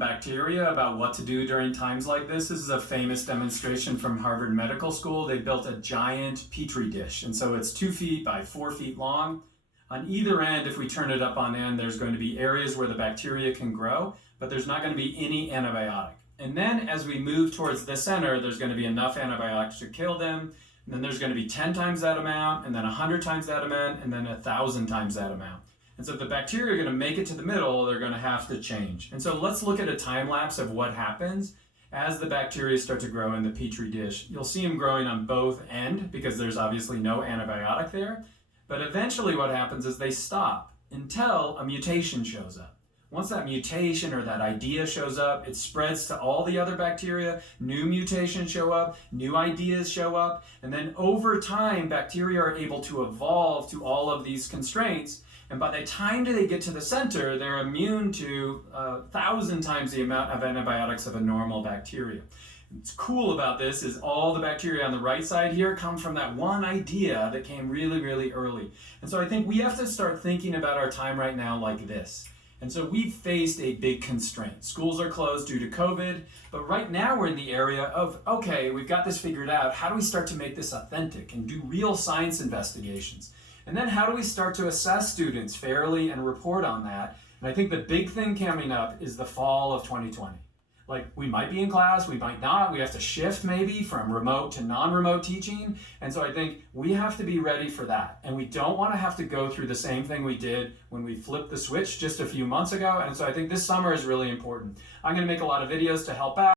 bacteria about what to do during times like this. This is a famous demonstration from Harvard Medical School. They built a giant petri dish, and so it's 2 feet by 4 feet long. On either end, if we turn it up on end, there's going to be areas where the bacteria can grow, but there's not going to be any antibiotic. And then as we move towards the center, there's going to be enough antibiotics to kill them. And then there's going to be 10 times that amount, and then 100 times that amount, and then 1,000 times that amount. And so if the bacteria are going to make it to the middle, they're going to have to change. And so let's look at a time lapse of what happens as the bacteria start to grow in the petri dish. You'll see them growing on both ends because there's obviously no antibiotic there. But eventually what happens is they stop until a mutation shows up. Once that mutation or that idea shows up, it spreads to all the other bacteria, new mutations show up, new ideas show up, and then over time, bacteria are able to evolve to all of these constraints, and by the time they get to the center, they're immune to 1,000 times the amount of antibiotics of a normal bacteria. What's cool about this is all the bacteria on the right side here come from that one idea that came really, really early. And so I think we have to start thinking about our time right now like this. And so we've faced a big constraint. Schools are closed due to COVID, but right now we're in the area of, okay, we've got this figured out. How do we start to make this authentic and do real science investigations? And then how do we start to assess students fairly and report on that? And I think the big thing coming up is the fall of 2020. Like, we might be in class, we might not. We have to shift maybe from remote to non-remote teaching. And so I think we have to be ready for that. And we don't want to have to go through the same thing we did when we flipped the switch just a few months ago. And so I think this summer is really important. I'm going to make a lot of videos to help out.